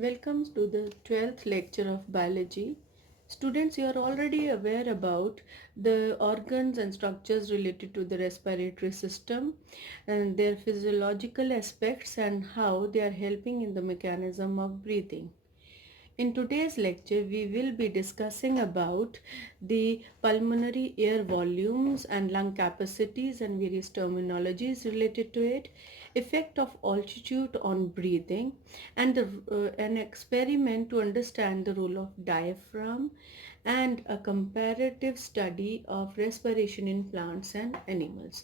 Welcome to the 12th lecture of biology. Students, you are already aware about the organs and structures related to the respiratory system and their physiological aspects and how they are helping in the mechanism of breathing. In today's lecture, we will be discussing about the pulmonary air volumes and lung capacities and various terminologies related to it, effect of altitude on breathing, and an experiment to understand the role of diaphragm, and a comparative study of respiration in plants and animals.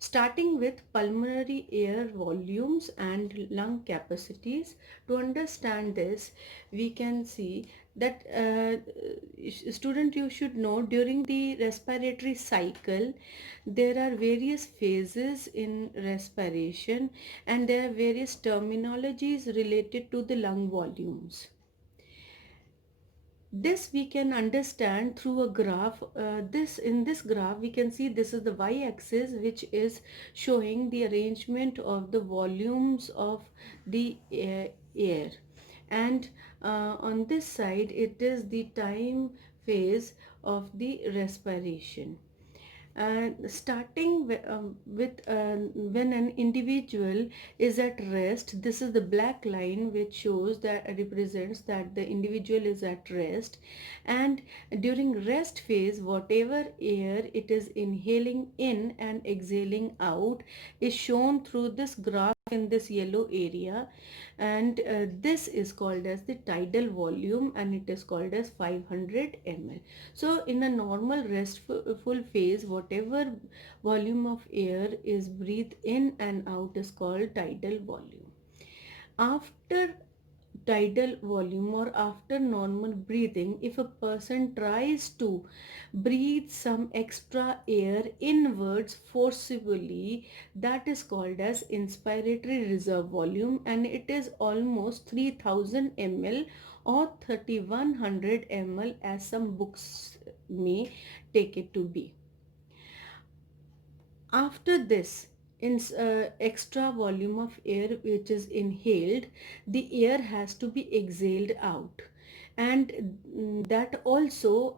Starting with pulmonary air volumes and lung capacities. To understand this, we can see that student, you should know during the respiratory cycle there are various phases in respiration and there are various terminologies related to the lung volumes. This we can understand through a graph. In this graph we can see this is the y-axis, which is showing the arrangement of the volumes of the air, and on this side it is the time phase of the respiration. Starting with when an individual is at rest, this is the black line which shows that represents that the individual is at rest, and during rest phase whatever air it is inhaling in and exhaling out is shown through this graph in this yellow area, and this is called as the tidal volume and it is called as 500 ml. So in a normal restful phase, whatever volume of air is breathed in and out is called tidal volume. After tidal volume or after normal breathing, if a person tries to breathe some extra air inwards forcibly, that is called as inspiratory reserve volume, and it is almost 3000 ml or 3100 ml as some books may take it to be. After this, in extra volume of air which is inhaled, the air has to be exhaled out, and that also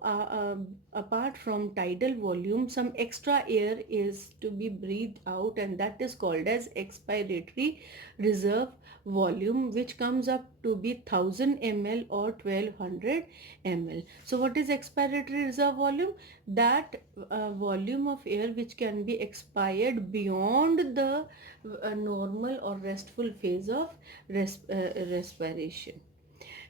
apart from tidal volume, some extra air is to be breathed out, and that is called as expiratory reserve volume, which comes up to be 1000 ml or 1200 ml. So what is expiratory reserve volume? That volume of air which can be expired beyond the normal or restful phase of respiration.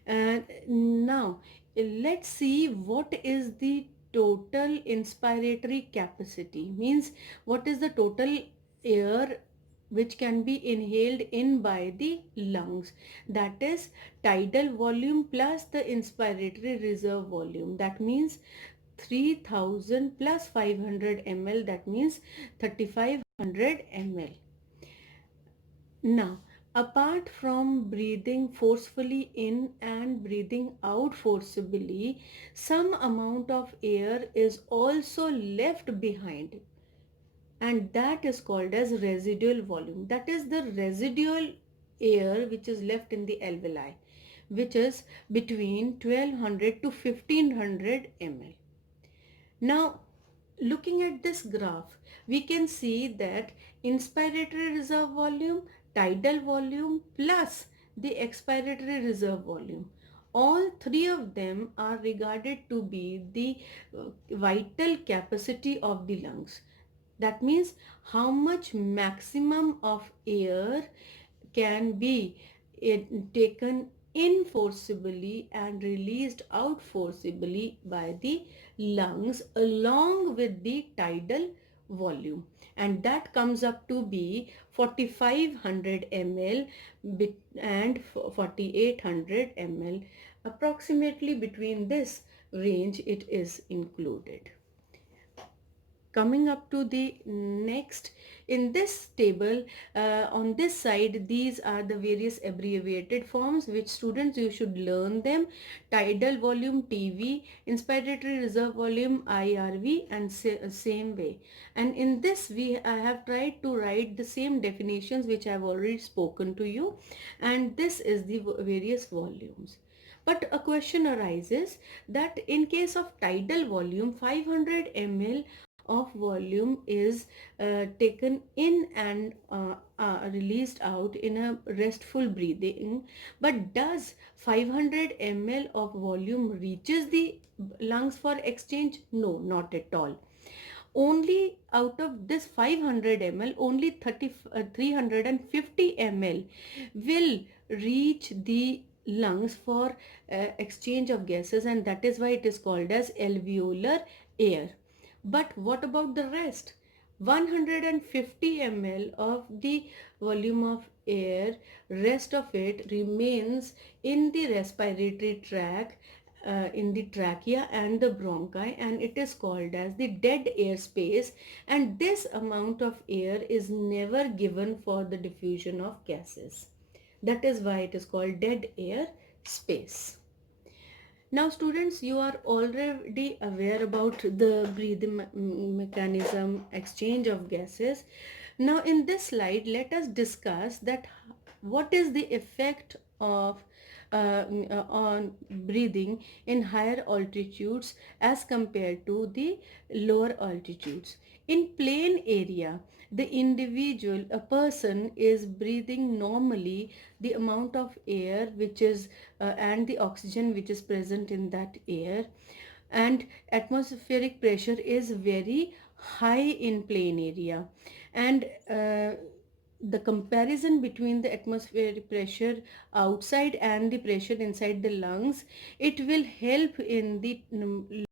And now let's see what is the total inspiratory capacity, means what is the total air which can be inhaled in by the lungs. That is tidal volume plus the inspiratory reserve volume. That means 3000 plus 500 ml, that means 3500 ml. Now, apart from breathing forcefully in and breathing out forcibly, some amount of air is also left behind, and that is called as residual volume. That is the residual air which is left in the alveoli, which is between 1200 to 1500 ml. Now, looking at this graph, we can see that inspiratory reserve volume, tidal volume plus the expiratory reserve volume, all three of them are regarded to be the vital capacity of the lungs. That means how much maximum of air can be taken in forcibly and released out forcibly by the lungs along with the tidal volume, and that comes up to be 4500 ml and 4800 ml. Approximately between this range it is included. Coming up to the next, in this table, on this side, these are the various abbreviated forms which students you should learn them: tidal volume TV, inspiratory reserve volume IRV, and same way. And in this I have tried to write the same definitions which I have already spoken to you, and this is the various volumes. But a question arises that in case of tidal volume, 500 ml of volume is taken in and released out in a restful breathing, but does 500 ml of volume reaches the lungs for exchange? No, not at all. Only out of this 500 ml, only 350 ml will reach the lungs for exchange of gases, and that is why it is called as alveolar air. But what about the rest? 150 ml of the volume of air, rest of it remains in the respiratory tract, in the trachea and the bronchi, and it is called as the dead air space, and this amount of air is never given for the diffusion of gases. That is why it is called dead air space. Now students, you are already aware about the breathing mechanism, exchange of gases. Now in this slide, let us discuss that what is the effect of on breathing in higher altitudes as compared to the lower altitudes. In plain area, the individual, a person is breathing normally the amount of air which is and the oxygen which is present in that air, and atmospheric pressure is very high in plain area, and the comparison between the atmospheric pressure outside and the pressure inside the lungs, it will help in the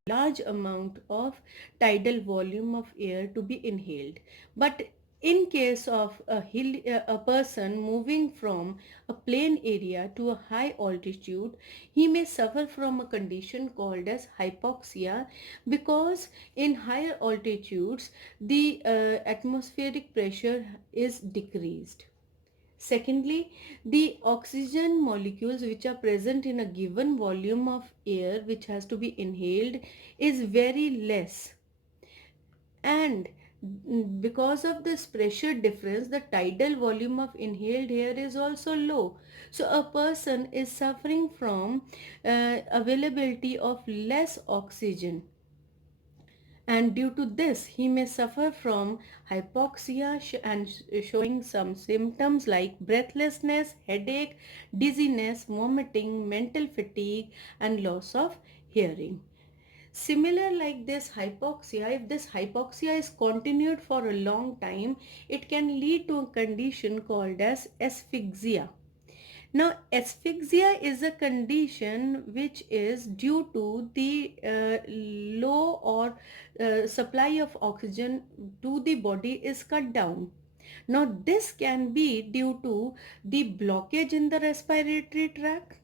large amount of tidal volume of air to be inhaled. But in case of a person moving from a plain area to a high altitude, he may suffer from a condition called as hypoxia, because in higher altitudes the atmospheric pressure is decreased. Secondly, the oxygen molecules which are present in a given volume of air which has to be inhaled is very less, and because of this pressure difference, the tidal volume of inhaled air is also low. So a person is suffering from availability of less oxygen, and due to this he may suffer from hypoxia and showing some symptoms like breathlessness, headache, dizziness, vomiting, mental fatigue, and loss of hearing. Similar like this hypoxia, if this hypoxia is continued for a long time, it can lead to a condition called as asphyxia. Now, asphyxia is a condition which is due to the low or supply of oxygen to the body is cut down. Now, this can be due to the blockage in the respiratory tract,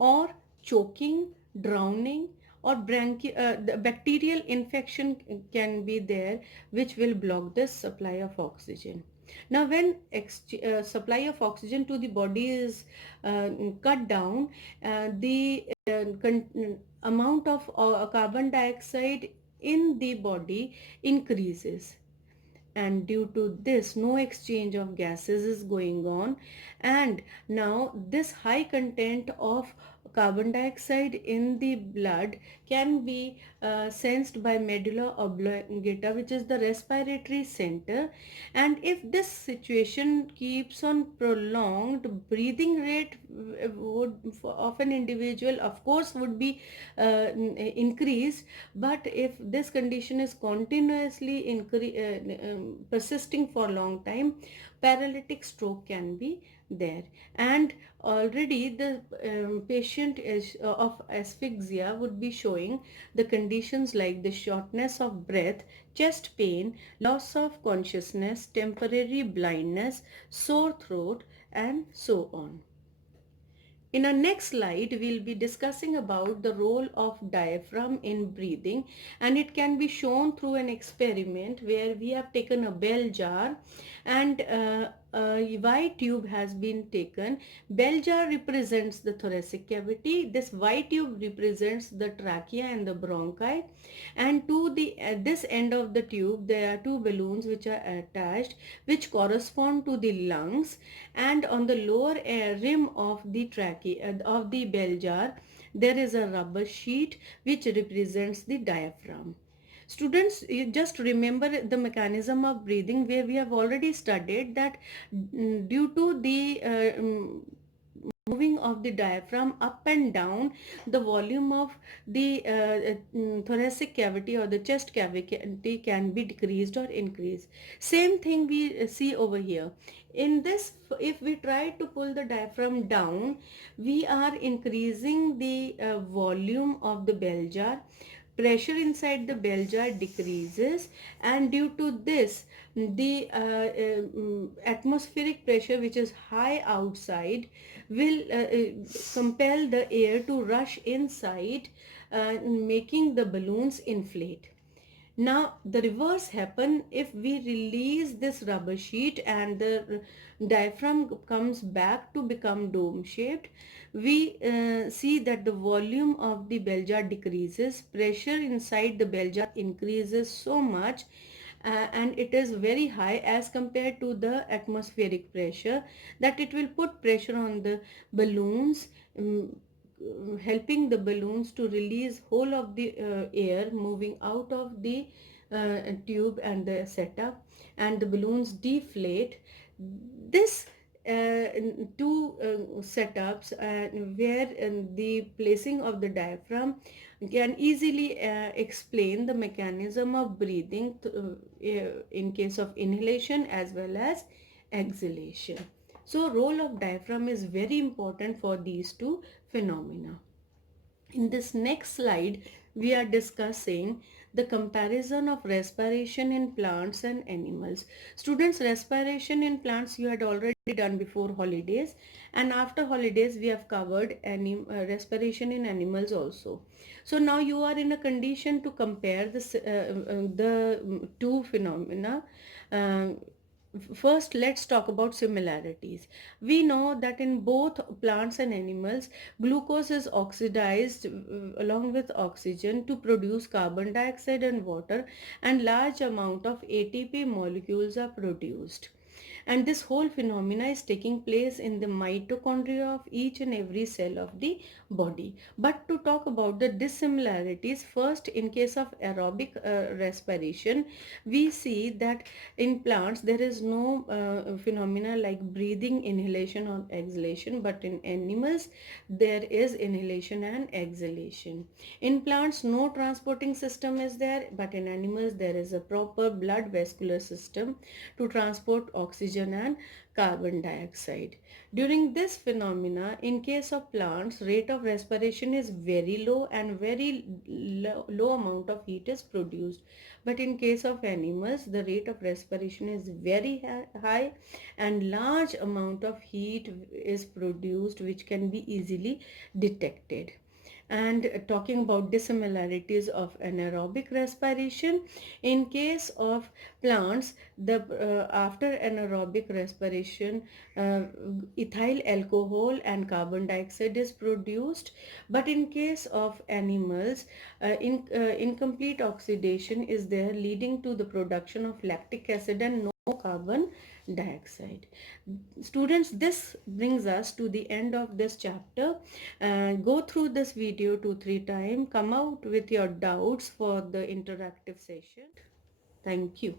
or choking, drowning, or the bacterial infection can be there which will block the supply of oxygen. Now when supply of oxygen to the body is cut down, the amount of carbon dioxide in the body increases, and due to this no exchange of gases is going on, and now this high content of carbon dioxide in the blood can be sensed by medulla oblongata, which is the respiratory center, and if this situation keeps on prolonged, breathing rate would of an individual of course would be increased, but if this condition is continuously persisting for a long time, paralytic stroke can be there, and already the patient is of asphyxia would be showing the conditions like the shortness of breath, chest pain, loss of consciousness, temporary blindness, sore throat, and so on. In our next slide, we'll be discussing about the role of diaphragm in breathing, and it can be shown through an experiment where we have taken a bell jar and a white tube has been taken. Bell jar represents the thoracic cavity. This white tube represents the trachea and the bronchi, and to the at this end of the tube there are two balloons which are attached, which correspond to the lungs, and on the lower rim of the trachea of the bell jar there is a rubber sheet which represents the diaphragm. Students, you just remember the mechanism of breathing where we have already studied that due to the moving of the diaphragm up and down, the volume of the thoracic cavity or the chest cavity can be decreased or increased. Same thing we see over here. In this, if we try to pull the diaphragm down, we are increasing the volume of the bell jar. Pressure inside the bell jar decreases, and due to this the atmospheric pressure, which is high outside, will compel the air to rush inside, making the balloons inflate. Now the reverse happen if we release this rubber sheet and the diaphragm comes back to become dome shaped. We see that the volume of the bell jar decreases, pressure inside the bell jar increases so much, and it is very high as compared to the atmospheric pressure, that it will put pressure on the balloons, helping the balloons to release whole of the air moving out of the tube and the setup, and the balloons deflate. This two setups where the placing of the diaphragm can easily explain the mechanism of breathing in case of inhalation as well as exhalation. So role of diaphragm is very important for these two phenomena. In this next slide, we are discussing the comparison of respiration in plants and animals. Students, respiration in plants you had already done before holidays, and after holidays we have covered respiration in animals also. So now you are in a condition to compare the two phenomena. Uh, First, let's talk about similarities. We know that in both plants and animals, glucose is oxidized along with oxygen to produce carbon dioxide and water, and large amount of ATP molecules are produced. And this whole phenomena is taking place in the mitochondria of each and every cell of the body. But to talk about the dissimilarities, first in case of aerobic respiration, we see that in plants there is no phenomena like breathing, inhalation or exhalation, but in animals there is inhalation and exhalation. In plants no transporting system is there, but in animals there is a proper blood vascular system to transport oxygen and carbon dioxide. During this phenomena, in case of plants, rate of respiration is very low and very low amount of heat is produced. But in case of animals, the rate of respiration is very high and large amount of heat is produced, which can be easily detected. And talking about dissimilarities of anaerobic respiration, in case of plants, the after anaerobic respiration, ethyl alcohol and carbon dioxide is produced, but in case of animals, incomplete oxidation is there, leading to the production of lactic acid and no carbon dioxide. Students, this brings us to the end of this chapter. Go through this video 2-3 times, come out with your doubts for the interactive session. Thank you.